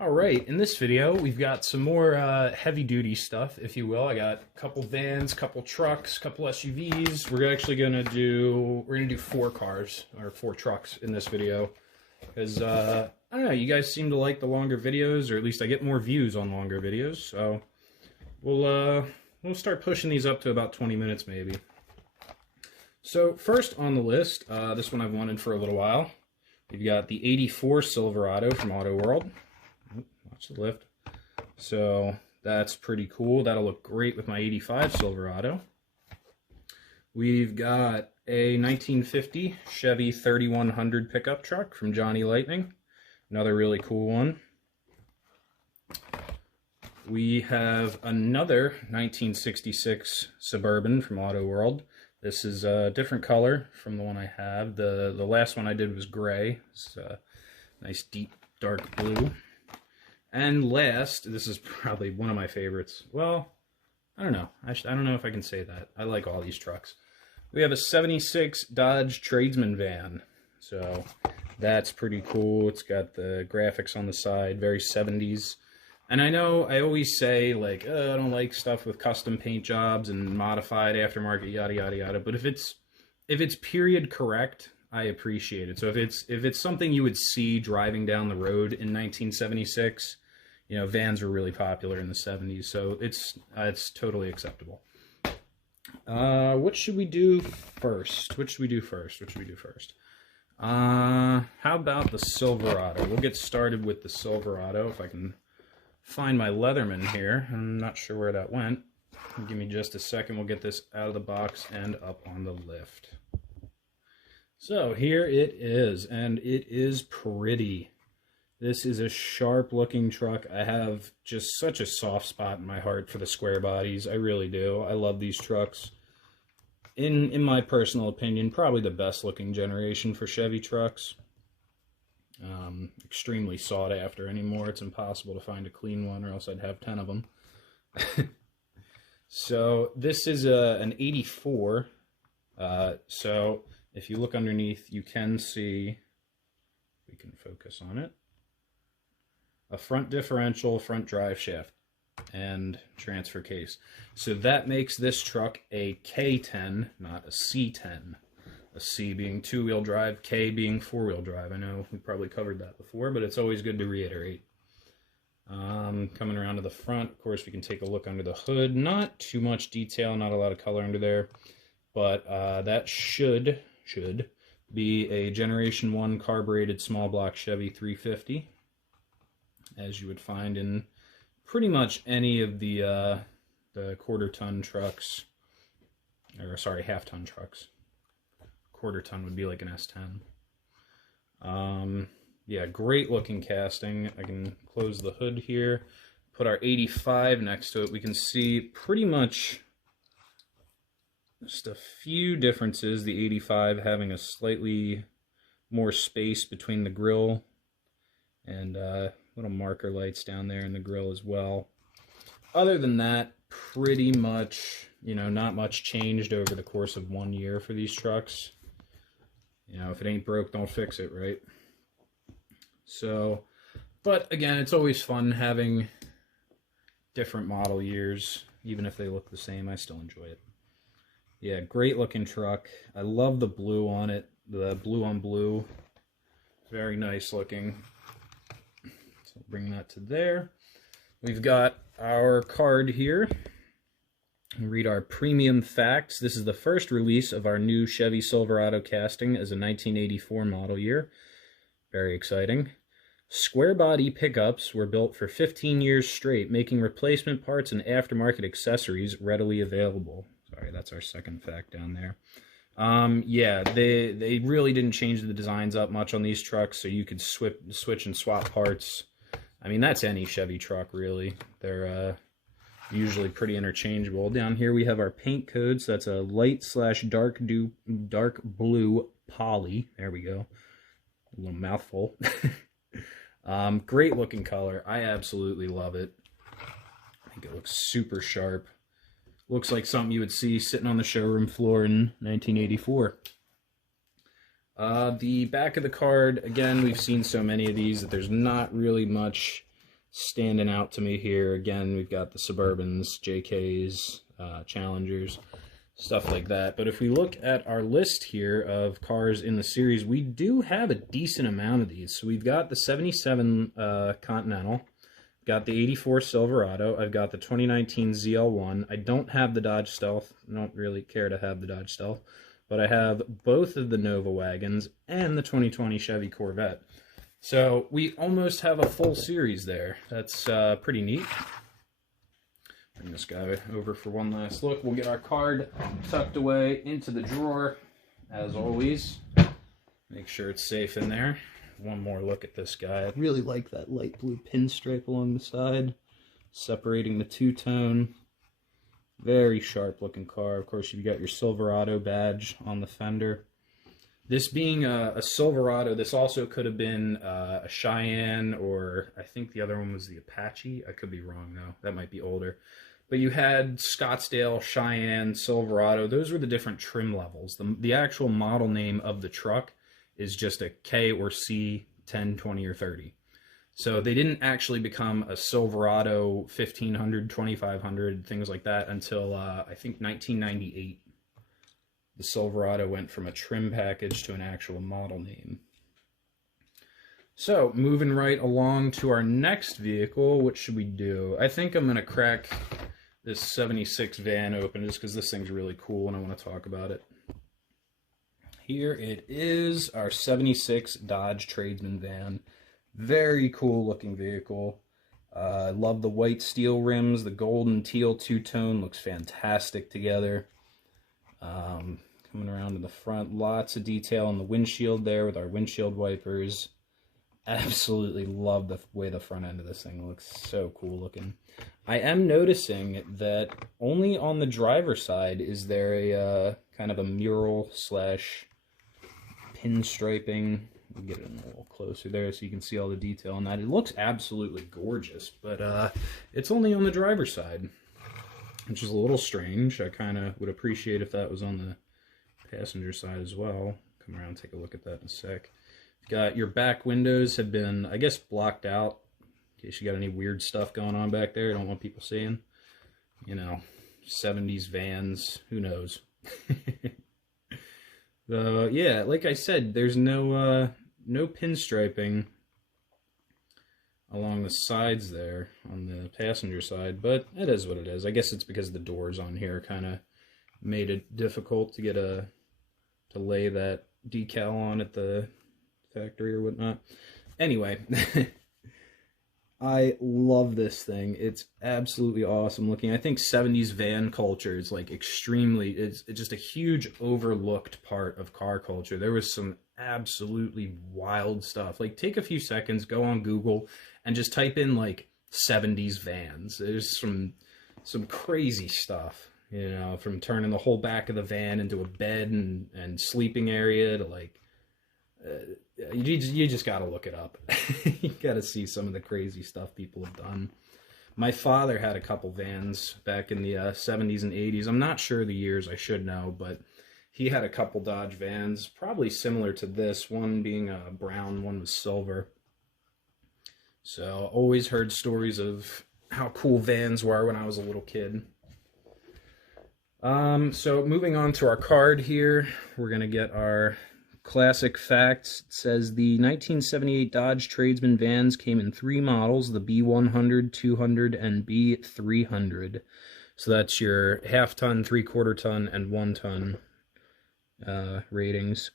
Alright, in this video we've got some more heavy-duty stuff, if you will. I got a couple vans, couple trucks, couple SUVs. We're actually gonna do four cars, or four trucks in this video. Because, I don't know, you guys seem to like the longer videos, or at least I get more views on longer videos, so we'll start pushing these up to about 20 minutes maybe. So, first on the list, this one I've wanted for a little while. We've got the 84 Silverado from AutoWorld. Watch the lift. So that's pretty cool. That'll look great with my 85 Silverado. We've got a 1950 Chevy 3100 pickup truck from Johnny Lightning. Another really cool one. We have another 1966 Suburban from AutoWorld. This is a different color from the one I have. The last one I did was gray. It's a nice deep dark blue. And last, this is probably one of my favorites. Well, I don't know. I don't know if I can say that. I like all these trucks. We have a 76 Dodge Tradesman van. So that's pretty cool. It's got the graphics on the side, very 70s. And I know I always say, like, I don't like stuff with custom paint jobs and modified aftermarket, yada, yada, yada. But if it's period correct, I appreciate it. So if it's something you would see driving down the road in 1976, you know, vans were really popular in the 70s, so it's totally acceptable. What should we do first? How about the Silverado? We'll get started with the Silverado if I can find my Leatherman here. I'm not sure where that went. Give me just a second. We'll get this out of the box and up on the lift. So here it is, and it is pretty. This is a sharp looking truck. I have just such a soft spot in my heart for the square bodies. I really do. I love these trucks. In my personal opinion, probably the best looking generation for Chevy trucks. Extremely sought after anymore. It's impossible to find a clean one, or else I'd have 10 of them. So this is an 84. So if you look underneath, you can see, we can focus on it, a front differential, front drive shaft, and transfer case. So that makes this truck a K10, not a C10. A C being two-wheel drive, K being four-wheel drive. I know we probably covered that before, but it's always good to reiterate. Coming around to the front, of course, we can take a look under the hood. Not too much detail, not a lot of color under there, but that should be a Generation 1 carbureted small block Chevy 350, as you would find in pretty much any of the quarter-ton trucks, or sorry, half-ton trucks. Quarter-ton would be like an S10. Yeah, great looking casting. I can close the hood here, put our 85 next to it. We can see pretty much just a few differences. The 85 having a slightly more space between the grille, and little marker lights down there in the grille as well. Other than that, pretty much, you know, not much changed over the course of 1 year for these trucks. You know, if it ain't broke, don't fix it, right? So, but again, it's always fun having different model years. Even if they look the same, I still enjoy it. Yeah, great looking truck. I love the blue on it. The blue on blue. Very nice looking. So bring that to there. We've got our card here. Read our premium facts. This is the first release of our new Chevy Silverado casting as a 1984 model year. Very exciting. Square body pickups were built for 15 years straight, making replacement parts and aftermarket accessories readily available. Sorry, that's our second fact down there. Yeah, they really didn't change the designs up much on these trucks, so you could switch and swap parts. I mean, that's any Chevy truck, really. They're usually pretty interchangeable. Down here we have our paint codes. That's a light/dark blue poly. There we go. A little mouthful. Great looking color. I absolutely love it. I think it looks super sharp. Looks like something you would see sitting on the showroom floor in 1984. The back of the card, again, we've seen so many of these that there's not really much standing out to me here. Again, we've got the Suburbans, JKs, Challengers, stuff like that. But if we look at our list here of cars in the series, we do have a decent amount of these. So we've got the 77 Continental, got the 84 Silverado, I've got the 2019 ZL1. I don't have the Dodge Stealth. I don't really care to have the Dodge Stealth, but I have both of the Nova wagons and the 2020 Chevy Corvette. So we almost have a full series there. That's pretty neat. Bring this guy over for one last look. We'll get our card tucked away into the drawer, as always. Make sure it's safe in there. One more look at this guy. I really like that light blue pinstripe along the side, separating the two-tone. Very sharp looking car. Of course, you've got your Silverado badge on the fender. This being a Silverado, this also could have been a Cheyenne, or I think the other one was the Apache. I could be wrong, though. That might be older. But you had Scottsdale, Cheyenne, Silverado. Those were the different trim levels. The actual model name of the truck is just a K or C 10, 20, or 30. So they didn't actually become a Silverado 1500, 2500, things like that until I think 1998. The Silverado went from a trim package to an actual model name. So, moving right along to our next vehicle, what should we do? I think I'm going to crack this 76 van open just because this thing's really cool and I want to talk about it. Here it is, our 76 Dodge Tradesman van. Very cool looking vehicle. I love the white steel rims. The gold and teal two-tone looks fantastic together. Coming around to the front, lots of detail on the windshield there with our windshield wipers. Absolutely love the way the front end of this thing looks. So cool looking. I am noticing that only on the driver's side is there a kind of a mural slash pinstriping. We'll get it in a little closer there so you can see all the detail on that. It looks absolutely gorgeous, but it's only on the driver's side, which is a little strange. I kind of would appreciate if that was on the passenger side as well. Come around and take a look at that in a sec. Got your back windows have been, I guess, blocked out in case you got any weird stuff going on back there. I don't want people seeing. You know, 70s vans, who knows. Yeah, like I said, there's no pinstriping along the sides there on the passenger side, but it is what it is. I guess it's because the doors on here kind of made it difficult to get to lay that decal on at the factory or whatnot. Anyway, I love this thing. It's absolutely awesome looking. I think 70s van culture is like extremely, it's just a huge overlooked part of car culture. There was some absolutely wild stuff. Like, take a few seconds, go on Google and just type in like 70s vans. There's some crazy stuff, you know, from turning the whole back of the van into a bed and sleeping area to like, you just gotta look it up. You gotta see some of the crazy stuff people have done. My father had a couple vans back in the 70s and 80s. I'm not sure the years, I should know, but he had a couple Dodge vans, probably similar to this, one being brown, one was silver. So always heard stories of how cool vans were when I was a little kid. So moving on to our card here, we're gonna get our classic facts. It says the 1978 Dodge Tradesman vans came in 3 models, the B100, 200, and B300. So that's your half-ton, 3/4-ton, and 1-ton ratings.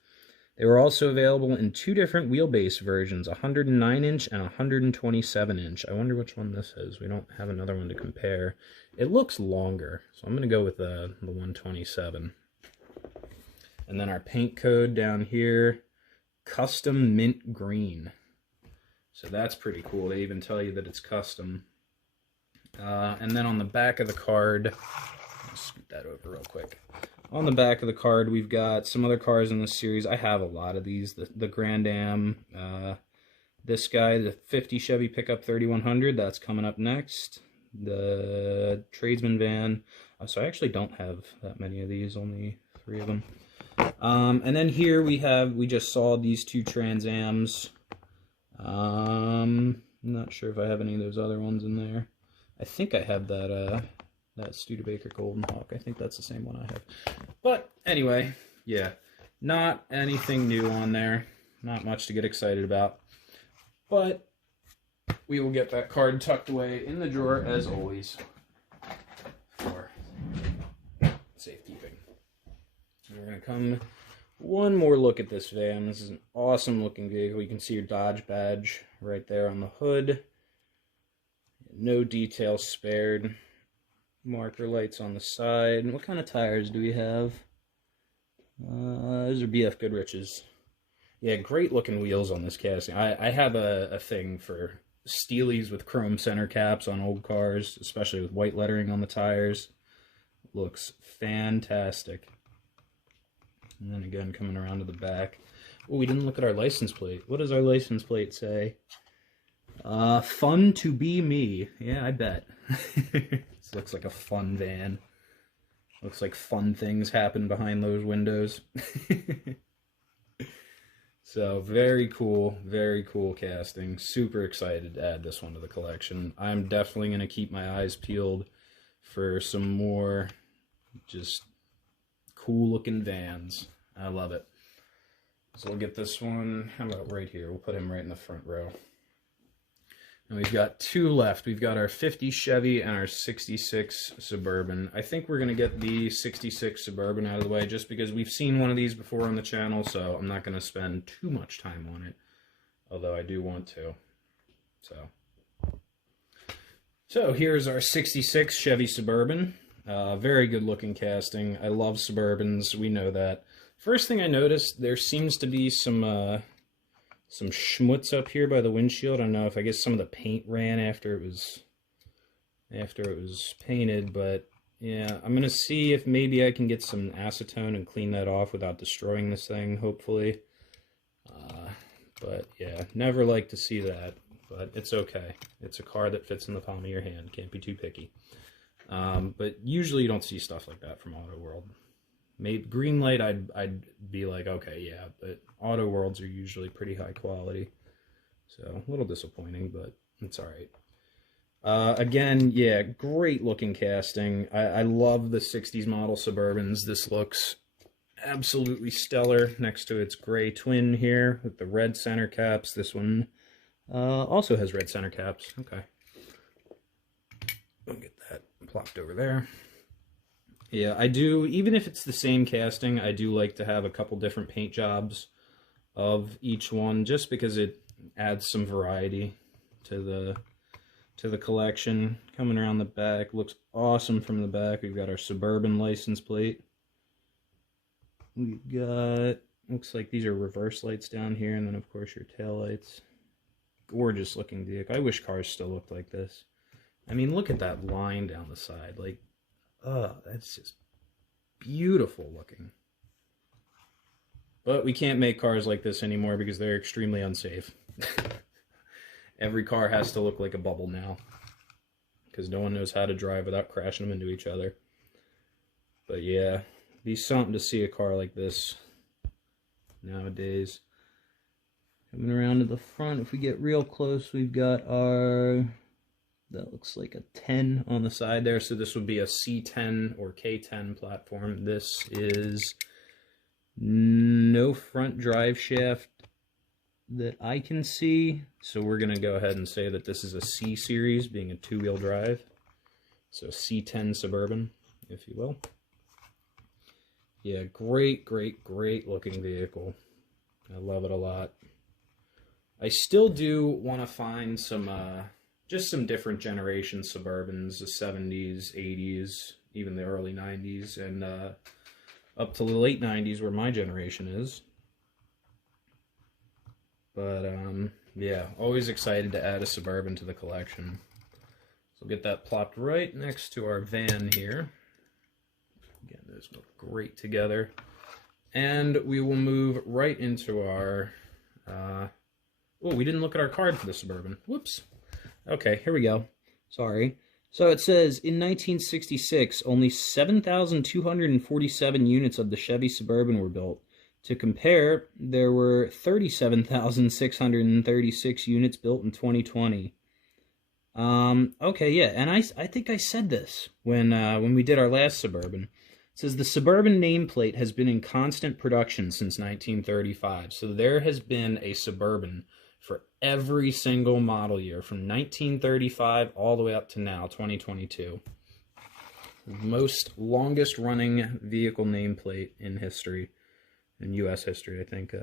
They were also available in 2 different wheelbase versions, 109-inch and 127-inch. I wonder which one this is. We don't have another one to compare. It looks longer, so I'm going to go with the 127. And then our paint code down here, custom mint green. So that's pretty cool. They even tell you that it's custom. And then on the back of the card, I'll scoot that over real quick. On the back of the card, we've got some other cars in this series. I have a lot of these. The Grand Am, this guy, the 50 Chevy Pickup 3100, that's coming up next. The Tradesman van. So I actually don't have that many of these, only 3 of them. And then here we just saw these 2 Trans Ams. I'm not sure if I have any of those other ones in there. I think I have that Studebaker Golden Hawk. I think that's the same one I have. But anyway, yeah, not anything new on there. Not much to get excited about. But we will get that card tucked away in the drawer as always for safekeeping. And we're going to come one more look at this van. This is an awesome looking vehicle. You can see your Dodge badge right there on the hood. No details spared. Marker lights on the side. What kind of tires do we have? Those are BF Goodrich's. Yeah, great looking wheels on this casting. I have a thing for Steelies with chrome center caps on old cars, especially with white lettering on the tires. Looks fantastic. And then again, coming around to the back. Oh, we didn't look at our license plate. What does our license plate say? Fun to be me. Yeah, I bet. This looks like a fun van. Looks like fun things happen behind those windows. So, very cool casting. Super excited to add this one to the collection. I'm definitely going to keep my eyes peeled for some more just cool looking vans. I love it. So we'll get this one, how about right here? We'll put him right in the front row. And we've got two left. We've got our 50 Chevy and our 66 Suburban. I think we're going to get the 66 Suburban out of the way just because we've seen one of these before on the channel, so I'm not going to spend too much time on it, although I do want to. So here's our 66 Chevy Suburban. Very good looking casting. I love Suburbans, we know that. First thing I noticed, there seems to be some schmutz up here by the windshield. I don't know if, I guess some of the paint ran after it was painted, but yeah, I'm gonna see if maybe I can get some acetone and clean that off without destroying this thing, hopefully. But yeah, never like to see that, but it's okay. It's a car that fits in the palm of your hand. Can't be too picky. But usually you don't see stuff like that from AutoWorld. Maybe green light, I'd be like, okay, yeah, but AutoWorlds are usually pretty high quality. So, a little disappointing, but it's alright. Again, yeah, great looking casting. I love the 60s model Suburbans. This looks absolutely stellar next to its gray twin here with the red center caps. This one also has red center caps. Okay. We'll get that plopped over there. Yeah, I do, even if it's the same casting, I do like to have a couple different paint jobs of each one, just because it adds some variety to the collection. Coming around the back, looks awesome from the back. We've got our Suburban license plate. We've got, looks like these are reverse lights down here, and then of course your tail lights. Gorgeous looking vehicle. I wish cars still looked like this. I mean, look at that line down the side. Like, oh, that's just beautiful looking. But we can't make cars like this anymore because they're extremely unsafe. Every car has to look like a bubble now, because no one knows how to drive without crashing them into each other. But yeah, it'd be something to see a car like this nowadays. Coming around to the front, if we get real close, we've got our... that looks like a 10 on the side there, so this would be a C10 or K10 platform. This is no front drive shaft that I can see, so we're going to go ahead and say that this is a C series, being a two-wheel drive. So C10 Suburban, if you will. Yeah, great looking vehicle. I love it a lot. I still do want to find some... just some different generation Suburbans, the 70s, 80s, even the early 90s, and up to the late 90s where my generation is. But, yeah, always excited to add a Suburban to the collection. So we'll get that plopped right next to our van here. Again, those look great together. And we will move right into our... oh, we didn't look at our card for the Suburban. Whoops. Okay, here we go. Sorry. So it says, in 1966, only 7,247 units of the Chevy Suburban were built. To compare, there were 37,636 units built in 2020. Okay, yeah, and I think I said this when we did our last Suburban. It says the Suburban nameplate has been in constant production since 1935. So there has been a Suburban for every single model year from 1935 all the way up to now, 2022. Most longest running vehicle nameplate in history, in U.S. history, I think.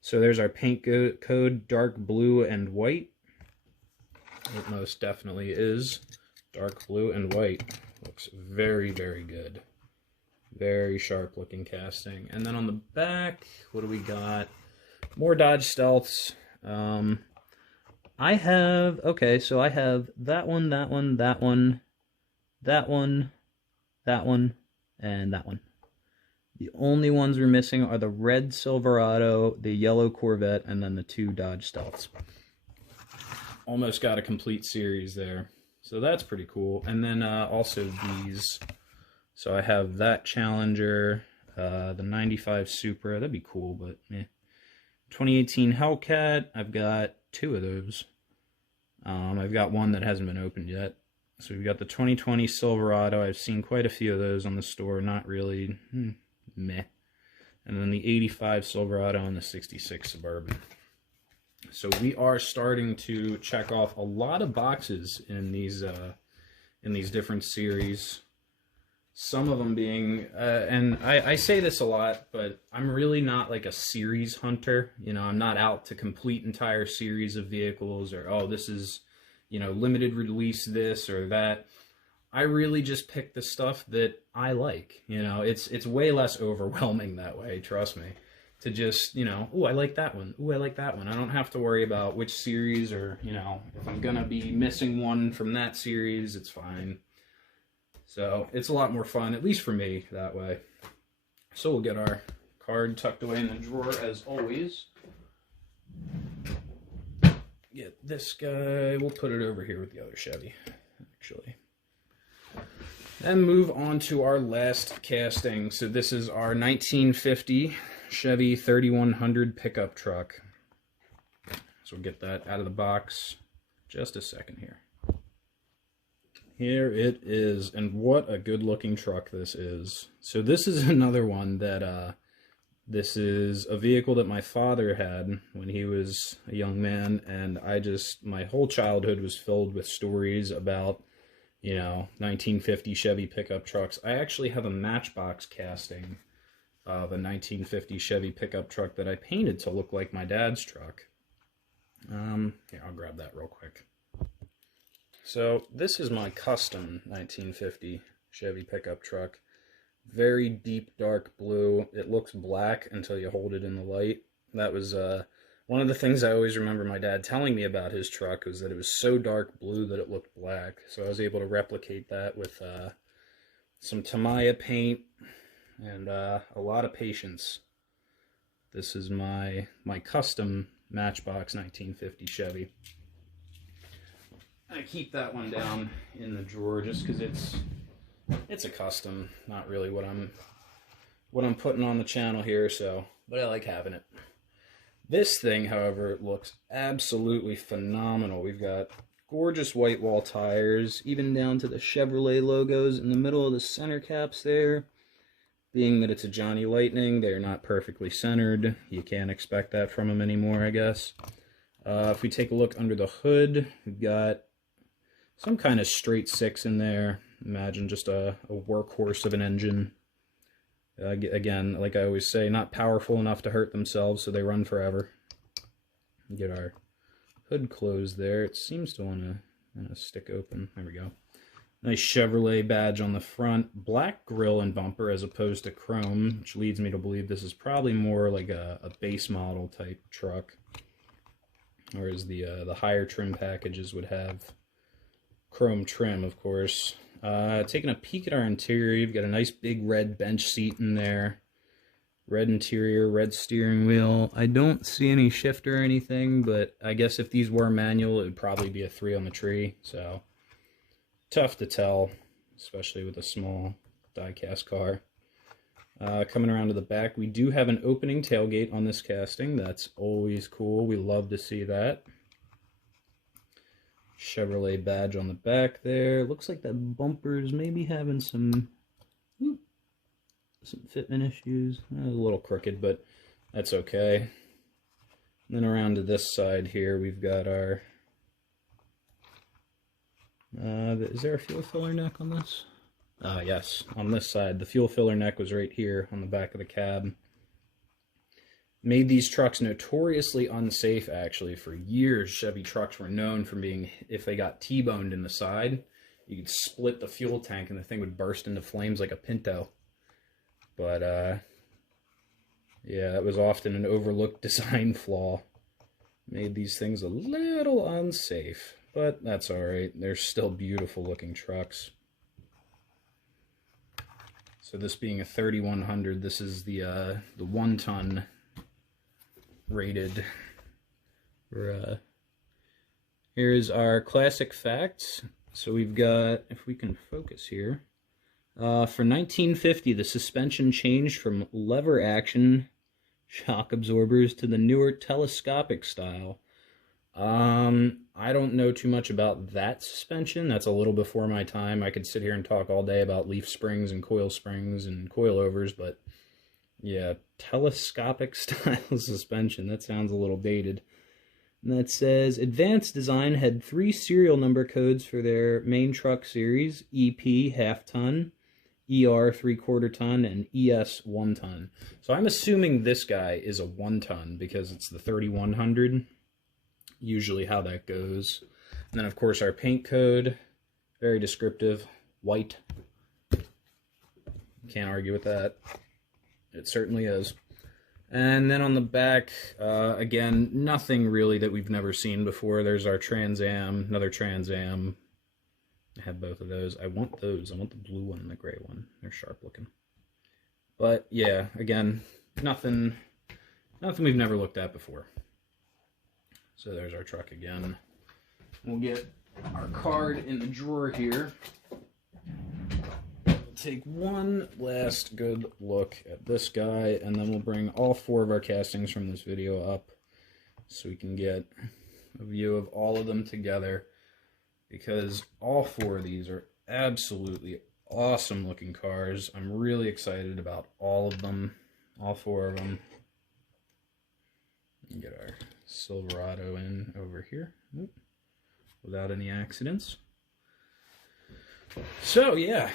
So there's our paint code, dark blue and white. It most definitely is dark blue and white. Looks very, very good. Very sharp looking casting. And then on the back, what do we got? More Dodge Stealths. I have, okay, so I have that one, that one, that one, that one, that one, and that one. The only ones we're missing are the red Silverado, the yellow Corvette, and then the 2 Dodge Stealths. Almost got a complete series there. So that's pretty cool. And then also these. So I have that Challenger, the 95 Supra. That'd be cool, but eh. 2018 Hellcat. I've got 2 of those. I've got one that hasn't been opened yet. So we've got the 2020 Silverado. I've seen quite a few of those on the store. Not really, meh. And then the 85 Silverado and the 66 Suburban. So we are starting to check off a lot of boxes in these different series. Some of them being, and I say this a lot, but I'm really not like a series hunter. You know, I'm not out to complete entire series of vehicles or, oh, this is, you know, limited release this or that. I really just pick the stuff that I like. You know, it's way less overwhelming that way, trust me. To just, you know, ooh, I like that one. Ooh, I like that one. I don't have to worry about which series or, you know, if I'm going to be missing one from that series, it's fine. So it's a lot more fun, at least for me, that way. So we'll get our card tucked away in the drawer as always. Get this guy. We'll put it over here with the other Chevy, actually. Then move on to our last casting. So this is our 1950 Chevy 3100 pickup truck. So we'll get that out of the box. Just a second here. Here it is, and what a good looking truck this is. So this is another one that, this is a vehicle that my father had when he was a young man, and my whole childhood was filled with stories about, you know, 1950 Chevy pickup trucks. I actually have a Matchbox casting of a 1950 Chevy pickup truck that I painted to look like my dad's truck. Here, I'll grab that real quick. So this is my custom 1950 Chevy pickup truck. Very deep dark blue. It looks black until you hold it in the light. That was one of the things I always remember my dad telling me about his truck, was that it was so dark blue that it looked black. So I was able to replicate that with some Tamiya paint and a lot of patience. This is my custom Matchbox 1950 Chevy. I keep that one down in the drawer just because it's a custom, not really what I'm putting on the channel here, so, but I like having it. This thing, however, looks absolutely phenomenal. We've got gorgeous white wall tires, even down to the Chevrolet logos in the middle of the center caps there. Being that it's a Johnny Lightning, they're not perfectly centered. You can't expect that from them anymore, I guess. If we take a look under the hood, we've got some kind of straight 6 in there. Imagine just a workhorse of an engine. Again, like I always say, not powerful enough to hurt themselves, so they run forever. Get our hood closed there. It seems to want to stick open. There we go. Nice Chevrolet badge on the front. Black grille and bumper as opposed to chrome, which leads me to believe this is probably more like a base model type truck. Whereas the higher trim packages would have chrome trim, of course. Taking a peek at our interior, you've got a nice big red bench seat in there. Red interior, red steering wheel. I don't see any shifter or anything, but I guess if these were manual, it would probably be a 3 on the tree. So, tough to tell, especially with a small die-cast car. Coming around to the back, we do have an opening tailgate on this casting. That's always cool. We love to see that. Chevrolet badge on the back there. Looks like that bumper is maybe having some fitment issues. A little crooked, but that's okay. And then around to this side here, we've got our... is there a fuel filler neck on this? Yes, on this side. The fuel filler neck was right here on the back of the cab. Made these trucks notoriously unsafe, actually. For years, Chevy trucks were known for being, if they got T-boned in the side, you could split the fuel tank and the thing would burst into flames like a Pinto. But, yeah, that was often an overlooked design flaw. Made these things a little unsafe, but that's alright. They're still beautiful looking trucks. So this being a 3100, this is the 1-ton rated. Here's our classic facts. So we've got, if we can focus here, for 1950, the suspension changed from lever action shock absorbers to the newer telescopic style. I don't know too much about that suspension. That's a little before my time. I could sit here and talk all day about leaf springs and coilovers, but yeah, telescopic style suspension. That sounds a little dated. And that says, Advanced Design had 3 serial number codes for their main truck series: EP half-ton, ER 3/4 ton, and ES 1 ton. So I'm assuming this guy is a 1 ton because it's the 3100. Usually how that goes. And then of course our paint code, very descriptive, white. Can't argue with that. It certainly is. And then on the back, again, nothing really that we've never seen before. There's our Trans Am, another Trans Am. I have both of those. I want those. I want the blue one and the gray one. They're sharp looking. But yeah, again, nothing we've never looked at before. So there's our truck again. We'll get our card in the drawer here. We'll take one last good look at this guy, and then we'll bring all 4 of our castings from this video up so we can get a view of all of them together, because all 4 of these are absolutely awesome looking cars. I'm really excited about all of them, all 4 of them. Get our Silverado in over here without any accidents. So yeah,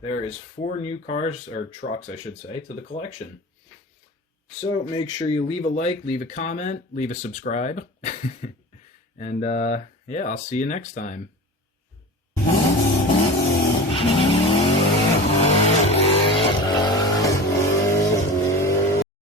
there is 4 new cars, or trucks I should say, to the collection. So make sure you leave a like, leave a comment, leave a subscribe. And yeah, I'll see you next time.